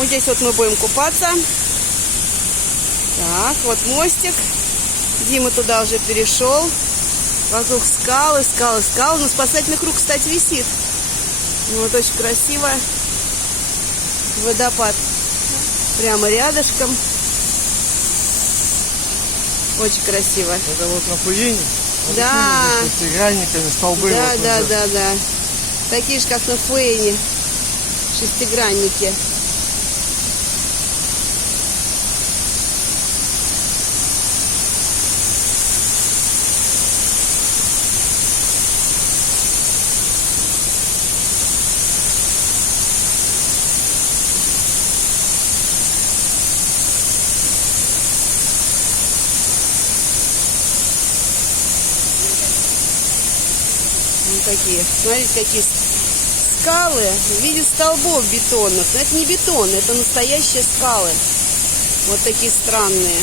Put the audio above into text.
Вот здесь вот мы будем купаться. Так, вот мостик. Дима туда уже перешел. Вокруг скалы, скалы, скалы. Но спасательный круг, кстати, висит. Вот очень красиво. Водопад прямо рядышком. Очень красиво. Это вот на Фуине? Да. С шестигранниками, столбы. Да, вот да, уже. да. Такие же, как на Фуэне. Шестигранники. Вот такие. Смотрите, какие скалы в виде столбов бетонных. Но это не бетон, это настоящие скалы. Вот такие странные.